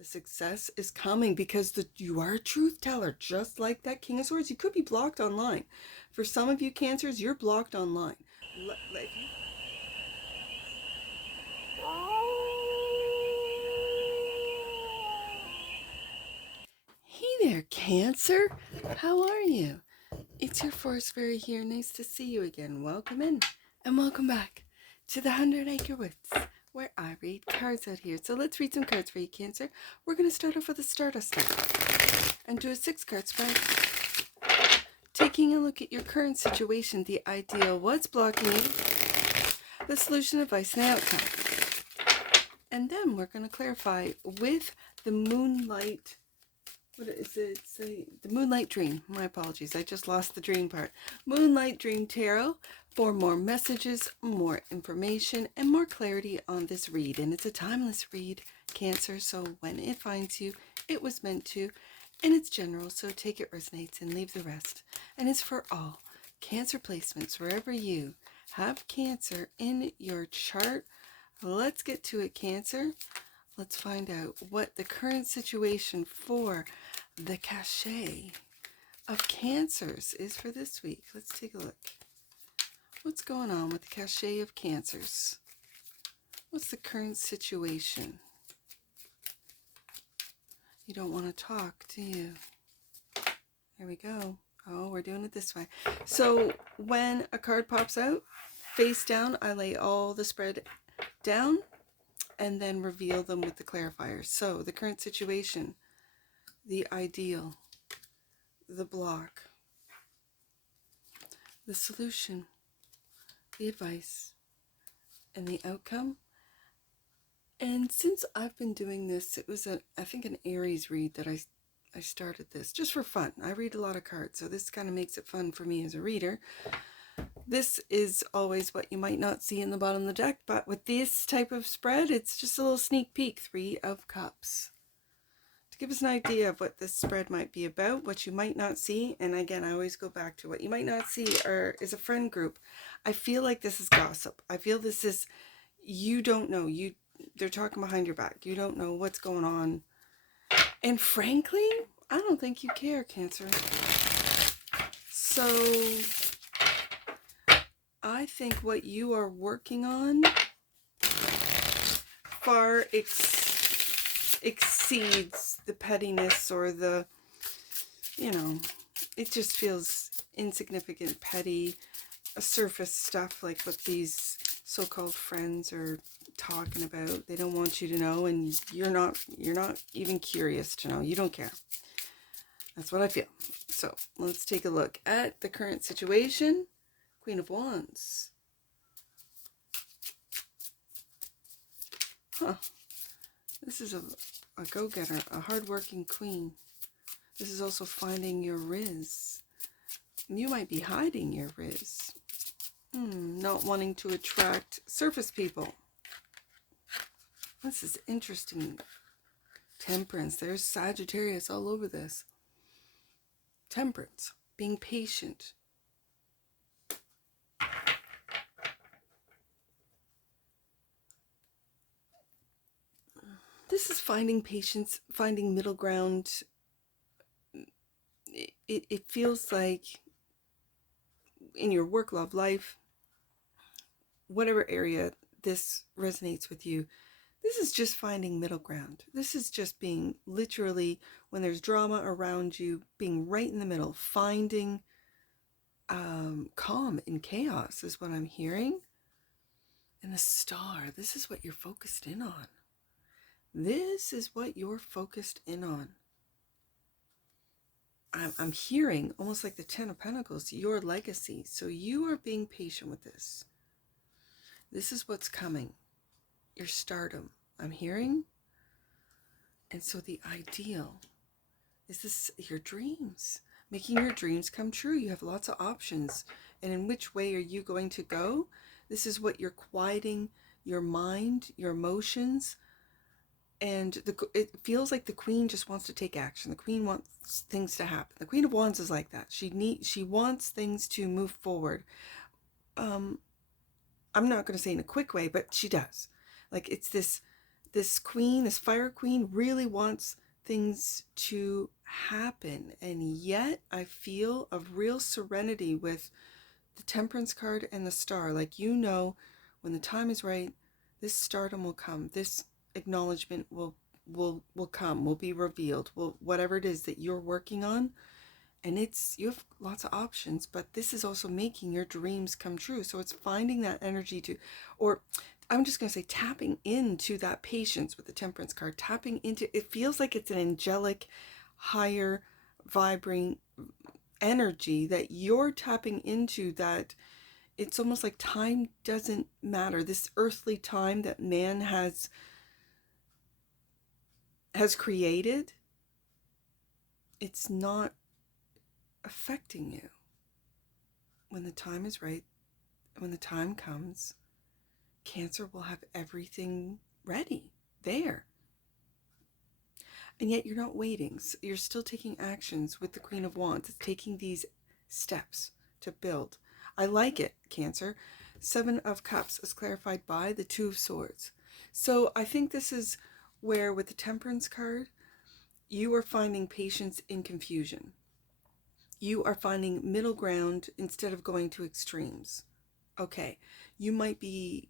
The success is coming because you are a truth teller, just like that King of Swords. You could be blocked online. For some of you Cancers, you're blocked online. Hey there, Cancer. How are you? It's your Forest Fairy here. Nice to see you again. Welcome in and welcome back to the 100 Acre Woods, where I read cards out here. So let's read some cards for you, Cancer. We're going to start off with a Stardust deck and do a 6-card spread. Taking a look at your current situation, the ideal, what's blocking you, the solution, advice, and outcome. And then we're going to clarify with the Moonlight. What is it say? The Moonlight Dream. My apologies. I just lost the dream part. Moonlight Dream Tarot for more messages, more information, and more clarity on this read. And it's a timeless read, Cancer. So when it finds you, it was meant to. And it's general, so take it resonates and leave the rest. And it's for all Cancer placements, wherever you have Cancer in your chart. Let's get to it, Cancer. Let's find out what the current situation for the cachet of Cancers is for this week. Let's take a look. What's going on with the cachet of Cancers? What's the current situation? You don't want to talk, do you? There we go. Oh, we're doing it this way. So when a card pops out, face down, I lay all the spread down and then reveal them with the clarifiers. So the current situation, the ideal, the block, the solution, the advice, and the outcome. And since I've been doing this, it was I think an Aries read that I started this just for fun. I read a lot of cards, so this kind of makes it fun for me as a reader. This is always what you might not see in the bottom of the deck, but with this type of spread, it's just a little sneak peek. 3 of Cups. To give us an idea of what this spread might be about, what you might not see, and again, I always go back to what you might not see is a friend group. I feel like this is gossip. I feel this is, you don't know, they're talking behind your back. You don't know what's going on. And frankly, I don't think you care, Cancer. So I think what you are working on far exceeds the pettiness or the, it just feels insignificant, petty, surface stuff like what these so-called friends are talking about. They don't want you to know, and you're not even curious to know. You don't care. That's what I feel. So let's take a look at the current situation. Queen of Wands. This is a go-getter, a hard-working queen. This is also finding your riz. You might be hiding your riz. Not wanting to attract surface people. This is interesting. Temperance. There's Sagittarius all over this. Temperance. Being patient. This is finding patience, finding middle ground. It feels like in your work, love, life, whatever area this resonates with you, this is just finding middle ground. This is just being literally, when there's drama around you, being right in the middle, finding calm in chaos is what I'm hearing. And the Star, this is what you're focused in on. This is what you're focused in on. I'm hearing almost like the 10 of Pentacles, your legacy. So you are being patient with this. This is what's coming. Your stardom, I'm hearing. And so the ideal is this, your dreams, making your dreams come true. You have lots of options. And in which way are you going to go? This is what you're quieting your mind, your emotions. And it feels like the Queen just wants to take action. The Queen wants things to happen. The Queen of Wands is like that. She wants things to move forward. I'm not going to say in a quick way, but she does. Like it's this This queen, this fire queen, really wants things to happen. And yet I feel a real serenity with the Temperance card and the Star. Like, you know, when the time is right, this stardom will come. This acknowledgement will come, will be revealed, will, whatever it is that you're working on. And it's, you have lots of options, but this is also making your dreams come true. So it's finding that energy to, or I'm just going to say tapping into that patience with the Temperance card, tapping into, it feels like it's an angelic, higher vibrating energy that you're tapping into, that it's almost like time doesn't matter. This earthly time that man has created, it's not affecting you. When the time is right, when the time comes, Cancer will have everything ready there. And yet you're not waiting. You're still taking actions with the Queen of Wands. It's taking these steps to build. I like it, Cancer. 7 of Cups is clarified by the 2 of Swords. So I think this is where, with the Temperance card, you are finding patience in confusion. You are finding middle ground instead of going to extremes. Okay, you might be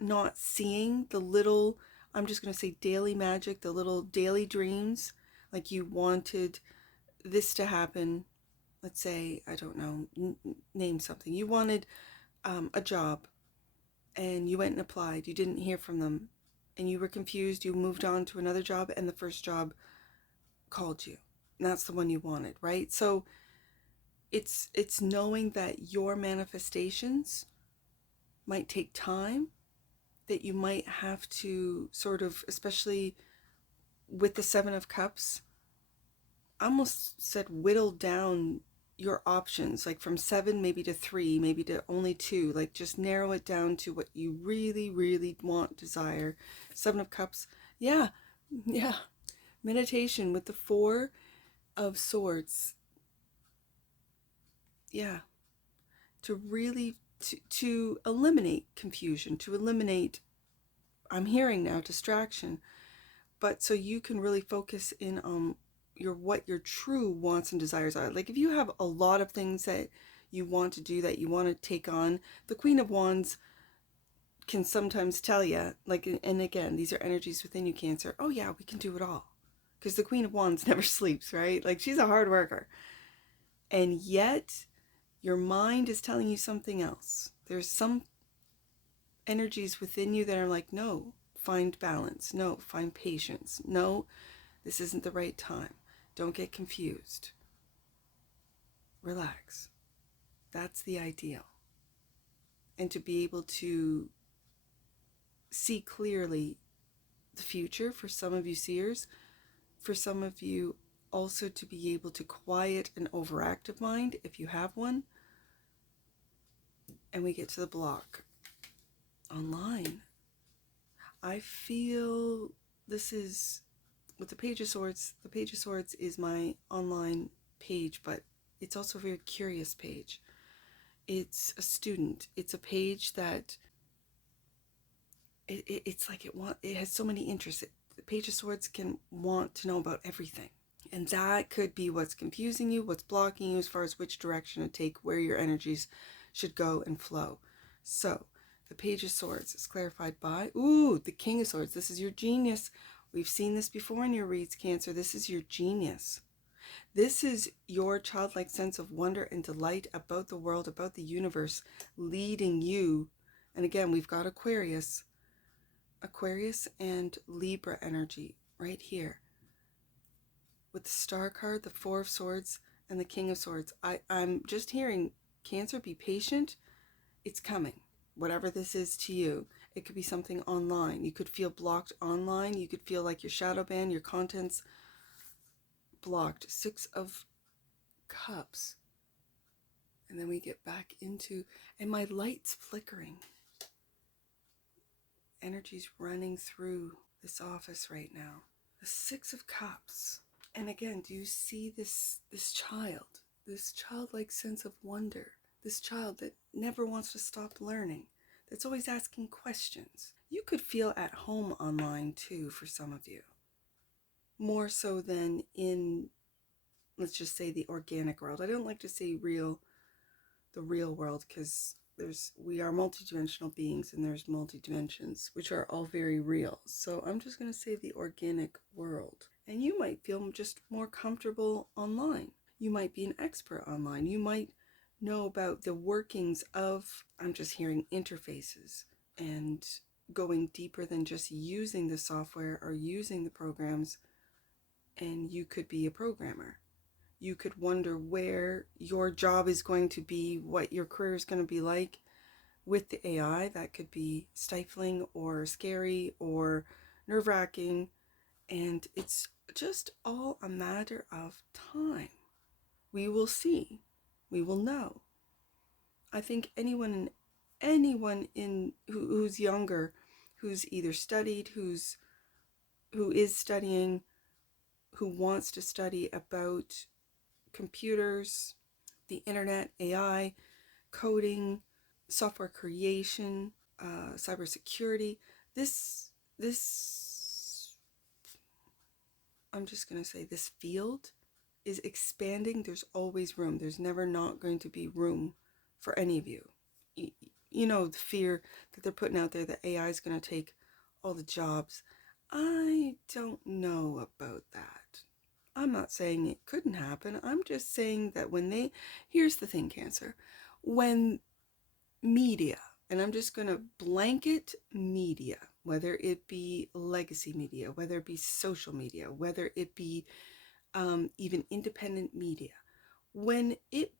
not seeing the little, I'm just going to say daily magic, the little daily dreams. Like, you wanted this to happen. Let's say, I don't know, name something. You wanted a job, and you went and applied. You didn't hear from them, and you were confused. You moved on to another job, and the first job called you. And that's the one you wanted, right? So it's knowing that your manifestations might take time, that you might have to sort of, especially with the 7 of Cups, I almost said whittle down your options, like from 7 maybe to 3, maybe to only 2, like just narrow it down to what you really, really want, desire. 7 of Cups, yeah, meditation with the 4 of Swords, yeah, to really, to eliminate confusion, to eliminate, I'm hearing now, distraction, but so you can really focus in on what your true wants and desires are. Like, if you have a lot of things that you want to do, that you want to take on, the Queen of Wands can sometimes tell you, like, and again, these are energies within you, Cancer, oh yeah, we can do it all. Because the Queen of Wands never sleeps, right? Like, she's a hard worker. And yet, your mind is telling you something else. There's some energies within you that are like, no, find balance. No, find patience. No, this isn't the right time. Don't get confused. Relax. That's the ideal. And to be able to see clearly the future for some of you seers, for some of you also to be able to quiet an overactive mind if you have one. And we get to the block online. I feel this is, with the Page of Swords, the Page of Swords is my online page, but it's also a very curious page. It's a student. It's a page that it's like it has so many interests. The Page of Swords can want to know about everything. And that could be what's confusing you, what's blocking you as far as which direction to take, where your energies should go and flow. So the Page of Swords is clarified by, the King of Swords. This is your genius. We've seen this before in your reads, Cancer. This is your genius. This is your childlike sense of wonder and delight about the world, about the universe, leading you. And again, we've got Aquarius and Libra energy right here. With the Star card, the 4 of Swords, and the King of Swords. I'm just hearing, Cancer, be patient. It's coming. Whatever this is to you. It could be something online. You could feel blocked online. You could feel like your shadow banned, your contents blocked. 6 of Cups. And then we get back into, and my light's flickering. Energy's running through this office right now. The 6 of Cups. And again, do you see this child, this childlike sense of wonder, this child that never wants to stop learning, that's always asking questions? you could feel at home online too for some of you. More so than in, let's just say, the organic world. I don't like to say the real world, because we are multidimensional beings and there's multi-dimensions, which are all very real. So I'm just going to say the organic world. And you might feel just more comfortable online. You might be an expert online. You might know about the workings of, I'm just hearing, interfaces, and going deeper than just using the software or using the programs. And you could be a programmer. You could wonder where your job is going to be, what your career is going to be like with the AI. That could be stifling or scary or nerve-wracking. And it's just all a matter of time. We will see. We will know. I think anyone in who's younger, who's either studied, who is studying, who wants to study about computers, the internet, AI, coding, software creation, cybersecurity. This, I'm just going to say, this field is expanding. There's always room. There's never not going to be room for any of you. You know, the fear that they're putting out there that AI is going to take all the jobs. I don't know about that. I'm not saying it couldn't happen. I'm just saying that here's the thing, Cancer, when media, and I'm just going to blanket media, whether it be legacy media, whether it be social media, whether it be even independent media, when it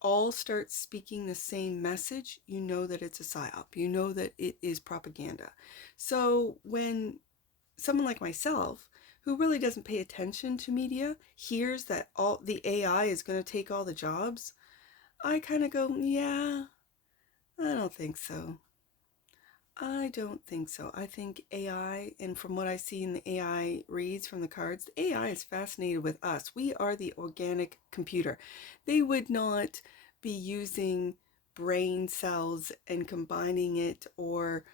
all starts speaking the same message, you know that it's a psyop. You know that it is propaganda. So when someone like myself, who really doesn't pay attention to media, hears that all the AI is going to take all the jobs, I kind of go, yeah, I don't think so. I don't think so. I think AI, and from what I see in the AI reads from the cards, the AI is fascinated with us. We are the organic computer. They would not be using brain cells and combining it, or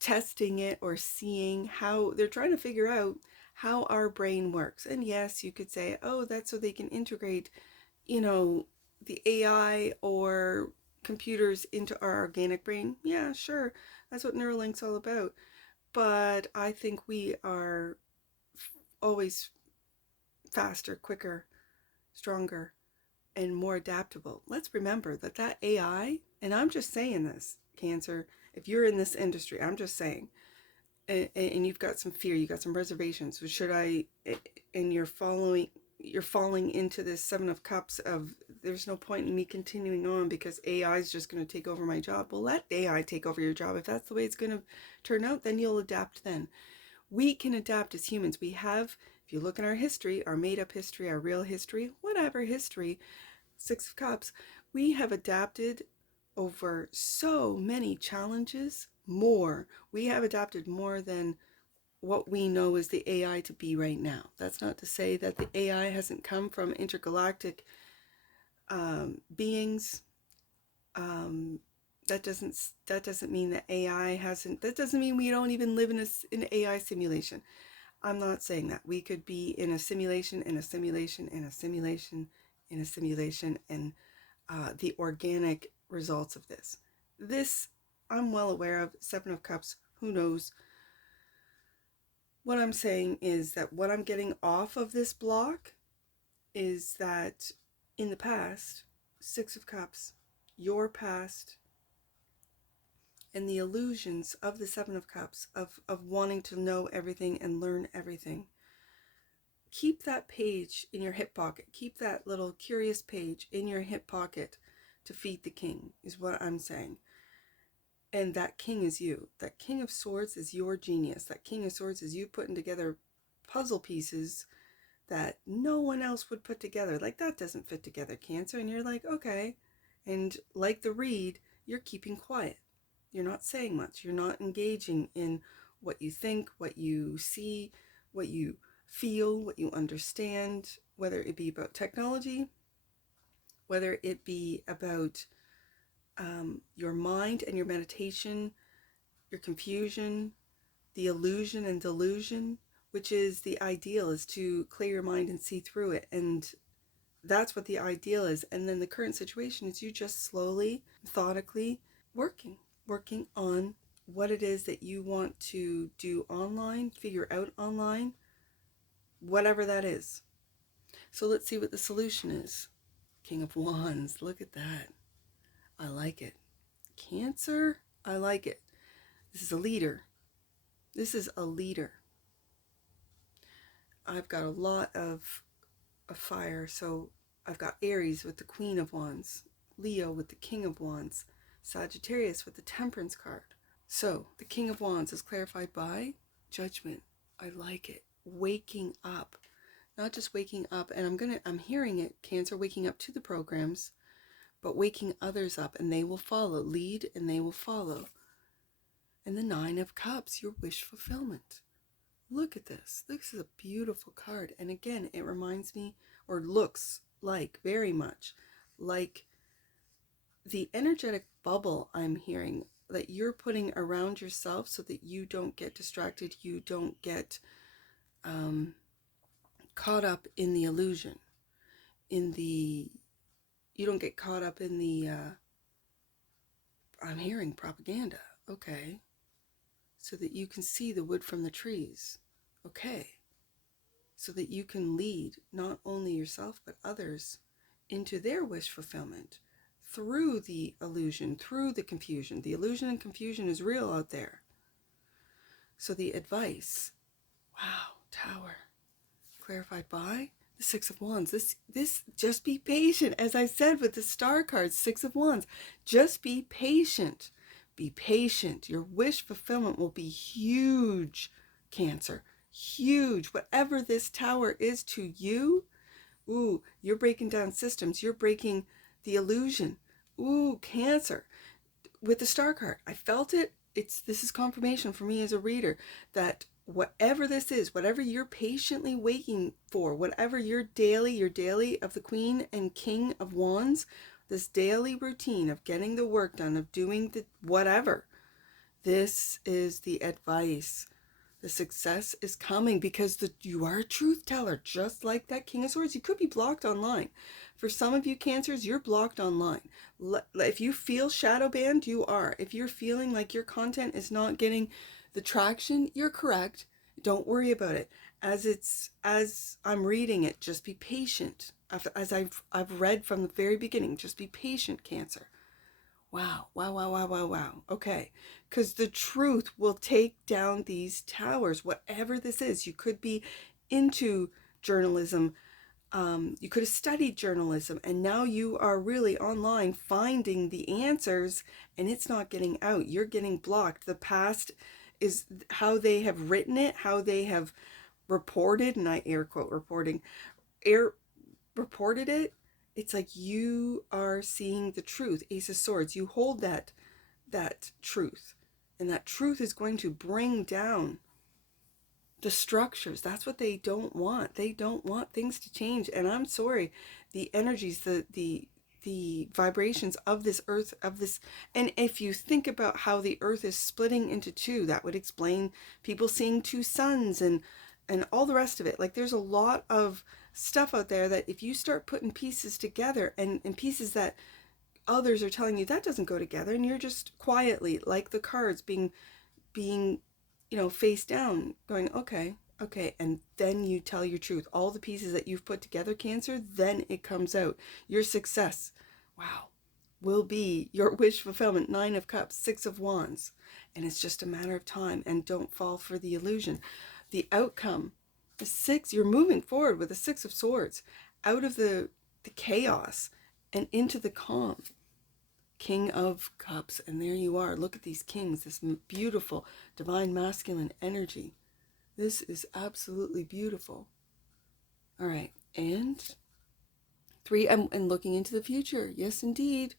testing it, or seeing how they're trying to figure out how our brain works. And yes, you could say, oh, that's so they can integrate, the AI or computers into our organic brain. Yeah, sure. That's what Neuralink's all about. But I think we are always faster, quicker, stronger, and more adaptable. Let's remember that AI, and I'm just saying this, Cancer, if you're in this industry, I'm just saying, and you've got some fear, you got some reservations. So should I, and you're falling into this Seven of Cups of, there's no point in me continuing on because AI is just going to take over my job. Well, let AI take over your job. If that's the way it's going to turn out, then you'll adapt then. We can adapt as humans. We have, if you look in our history, our made-up history, our real history, whatever history, Six of Cups, we have adapted over so many challenges more. We have adapted more than what we know is the AI to be right now. That's not to say that the AI hasn't come from intergalactic beings. That doesn't mean that AI hasn't. That doesn't mean we don't even live in an AI simulation. I'm not saying that. We could be in a simulation, in a simulation, in a simulation, in a simulation, and the organic results of this. This I'm well aware of. Seven of Cups. Who knows? What I'm saying is that what I'm getting off of this block is that in the past, Six of Cups, your past, and the illusions of the Seven of Cups, of wanting to know everything and learn everything. Keep that page in your hip pocket. Keep that little curious page in your hip pocket to feed the king, is what I'm saying. And that king is you. That King of Swords is your genius. That King of Swords is you putting together puzzle pieces that no one else would put together. Like, that doesn't fit together, Cancer. And you're like, okay. And like the read, you're keeping quiet. You're not saying much. You're not engaging in what you think, what you see, what you feel, what you understand, whether it be about technology, whether it be about your mind and your meditation, your confusion, the illusion and delusion, which is the ideal, is to clear your mind and see through it. And that's what the ideal is. And then the current situation is you just slowly, methodically working on what it is that you want to do online, figure out online, whatever that is. So let's see what the solution is. King of Wands, look at that. I like it. Cancer, I like it. This is a leader. This is a leader. I've got a lot of fire, so I've got Aries with the Queen of Wands, Leo with the King of Wands, Sagittarius with the Temperance card. So the King of Wands is clarified by Judgment. I like it. Waking up. Not just waking up, and I'm hearing it, Cancer, waking up to the programs, but waking others up, and they will follow. Lead and they will follow. And the Nine of Cups, your wish fulfillment. Look at this. This is a beautiful card. And again, it reminds me, or looks like, very much like the energetic bubble I'm hearing that you're putting around yourself so that you don't get distracted, you don't get caught up in the illusion, you don't get caught up in the, I'm hearing propaganda, okay, so that you can see the wood from the trees, okay, so that you can lead not only yourself but others into their wish fulfillment through the illusion, through the confusion. The illusion and confusion is real out there. So the advice, wow, Tower, clarified by the Six of Wands. This just be patient. As I said with the star cards, Six of Wands, just be patient. Be patient. Your wish fulfillment will be huge, Cancer. Huge. Whatever this Tower is to you, ooh, you're breaking down systems. You're breaking the illusion. Ooh, Cancer. With the star card, I felt it. This is confirmation for me as a reader that whatever this is, whatever you're patiently waiting for, whatever your daily of the Queen and King of Wands, this daily routine of getting the work done, of doing the whatever, this is the advice. The success is coming because you are a truth teller, just like that King of Swords. You could be blocked online. For some of you Cancers, you're blocked online. If you feel shadow banned, you are. If you're feeling like your content is not getting the traction, you're correct. Don't worry about it. As I'm reading it, just be patient. As I've read from the very beginning, just be patient, Cancer. Wow, wow, wow, wow, wow, wow. Okay, because the truth will take down these towers, whatever this is. You could be into journalism. You could have studied journalism, and now you are really online finding the answers, and it's not getting out. You're getting blocked. The past is how they have written it, how they have reported, and I air quote reporting, reported it. It's like you are seeing the truth. Ace of Swords, you hold that truth, and that truth is going to bring down the structures. That's what they don't want. They don't want things to change. And I'm sorry, the energies, the vibrations of this earth, and if you think about how the earth is splitting into two, that would explain people seeing two suns and all the rest of it. Like, there's a lot of stuff out there that if you start putting pieces together, and pieces that others are telling you that doesn't go together, and you're just quietly, like the cards being face down, going, okay, and then you tell your truth. All the pieces that you've put together, Cancer, then it comes out. Your success, wow, will be your wish fulfillment. Nine of Cups, Six of Wands, and it's just a matter of time. And don't fall for the illusion. The outcome, the six, you're moving forward with the Six of Swords, out of the chaos and into the calm. King of Cups, and there you are. Look at these kings, this beautiful divine masculine energy. This is absolutely beautiful. All right, and three, and looking into the future. Yes, indeed.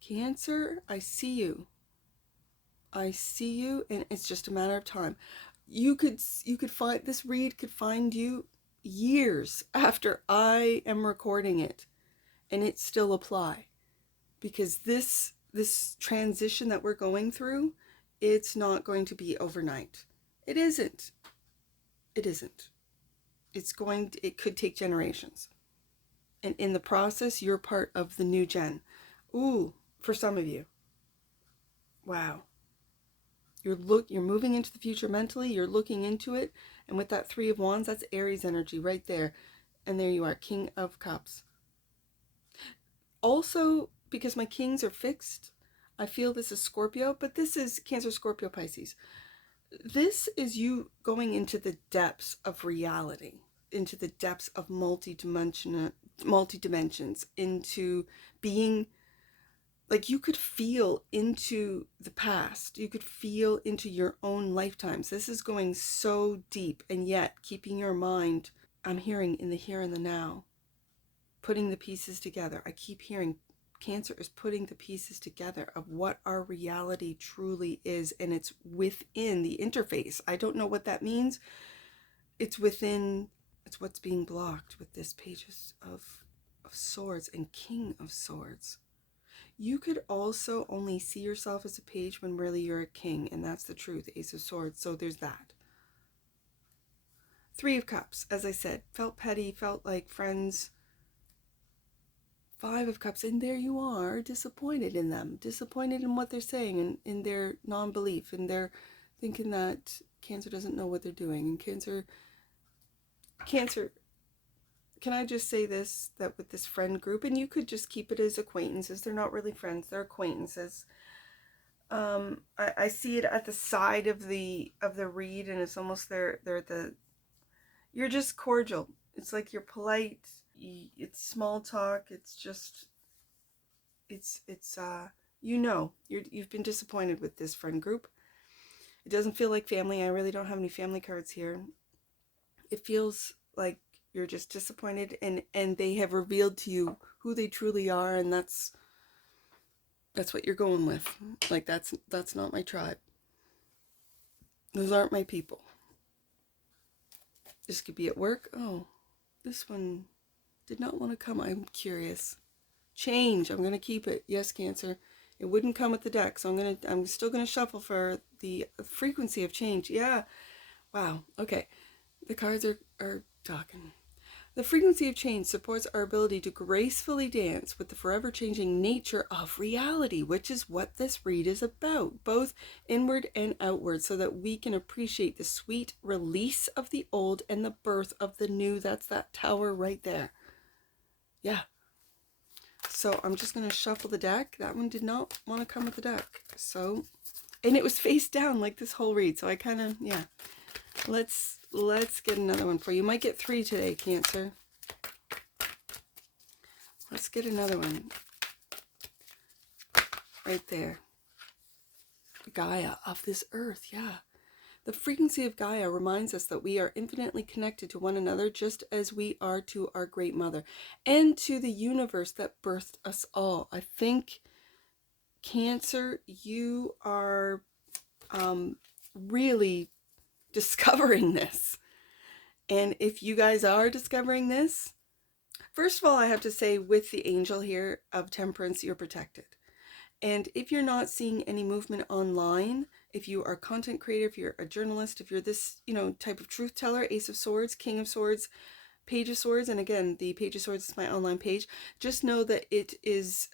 Cancer, I see you. I see you, and it's just a matter of time. You could find this read could find you years after I am recording it, and it still apply, because this transition that we're going through it's not going to be overnight. It isn't. It isn't. It could take generations. And in the process, you're part of the new gen. Ooh, for some of you. Wow. You're moving into the future mentally, you're looking into it, and with that 3 of Wands, that's Aries energy right there. And there you are, King of Cups. Also, because my kings are fixed, I feel this is Scorpio, but this is Cancer, Scorpio, Pisces. This is you going into the depths of reality, into the depths of multi-dimensions, into being like you could feel into the past. You could feel into your own lifetimes. This is going so deep, and yet keeping your mind, I'm hearing, in the here and the now, putting the pieces together. I keep hearing Cancer is putting the pieces together of what our reality truly is, and it's within the interface. I don't know what that means. It's within, it's what's being blocked with this Pages of Swords and King of Swords. You could also only see yourself as a page when really you're a king, and that's the truth, Ace of Swords, so there's that. 3 of Cups, as I said, felt petty, felt like friends. 5 of Cups, and there you are, disappointed in them, disappointed in what they're saying, and in their non-belief, and they're thinking that Cancer doesn't know what they're doing, and Cancer, can I just say this, that with this friend group, and you could just keep it as acquaintances, they're not really friends, they're acquaintances. I see it at the side of the read, and it's almost they're at the, you're just cordial. It's like you're polite, it's small talk, it's just, it's you've been disappointed with this friend group. It doesn't feel like family. I really don't have any family cards here. It feels like you're just disappointed, and they have revealed to you who they truly are, and that's what you're going with. Like, that's not my tribe. Those aren't my people. This could be at work. Oh, this one did not want to come. I'm curious. Change. I'm going to keep it. Yes, Cancer. It wouldn't come with the deck, so I'm still going to shuffle for the frequency of change. Yeah. Wow. Okay. The cards are talking. The frequency of change supports our ability to gracefully dance with the forever changing nature of reality, which is what this read is about, both inward and outward, so that we can appreciate the sweet release of the old and the birth of the new. That's that tower right there. Yeah. So I'm just going to shuffle the deck. That one did not want to come with the deck. So, and it was face down like this whole read. So I kind of, yeah. Let's get another one for you. You might get 3 today, Cancer. Let's get another one. Right there. Gaia of this earth, yeah. The frequency of Gaia reminds us that we are infinitely connected to one another, just as we are to our Great Mother and to the universe that birthed us all. I think, Cancer, you are really discovering this. And if you guys are discovering this, first of all, I have to say, with the angel here of Temperance, you're protected. And if you're not seeing any movement online, if you are a content creator, if you're a journalist, if you're this, type of truth teller, Ace of Swords, King of Swords, Page of Swords, and again, the Page of Swords is my online page, just know that it is,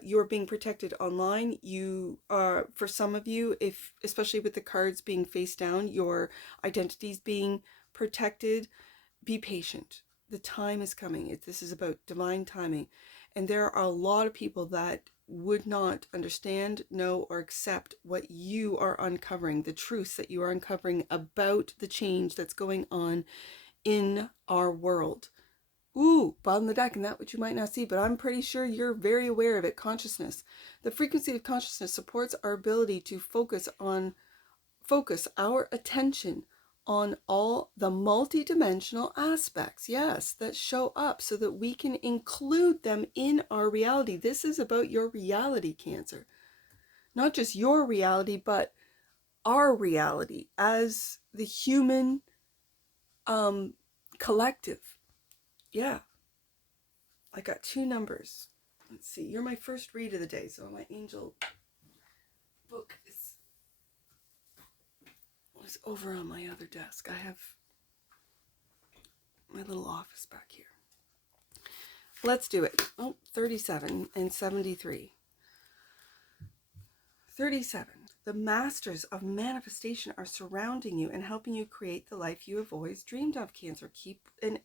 you're being protected online. You are, for some of you, especially with the cards being face down, your identities being protected. Be patient. The time is coming. This is about divine timing. And there are a lot of people that would not understand, know, or accept what you are uncovering, the truths that you are uncovering about the change that's going on in our world. Ooh, bottom of the deck, and that which you might not see, but I'm pretty sure you're very aware of it. Consciousness. The frequency of consciousness supports our ability to focus our attention on all the multidimensional aspects, yes, that show up, so that we can include them in our reality. This is about your reality, Cancer. Not just your reality, but our reality as the human collective. Yeah. I got 2 numbers. Let's see. You're my first read of the day, so my angel book is lives over on my other desk. I have my little office back here. Let's do it. Oh, 37 and 73. 37. The masters of manifestation are surrounding you and helping you create the life you have always dreamed of, Cancer.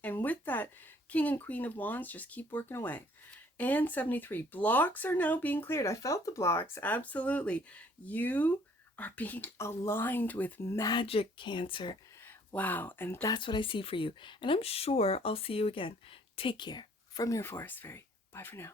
And with that King and Queen of Wands, just keep working away. And 73. Blocks are now being cleared. I felt the blocks. Absolutely. You are being aligned with magic, Cancer. Wow. And that's what I see for you. And I'm sure I'll see you again. Take care from your forest fairy. Bye for now.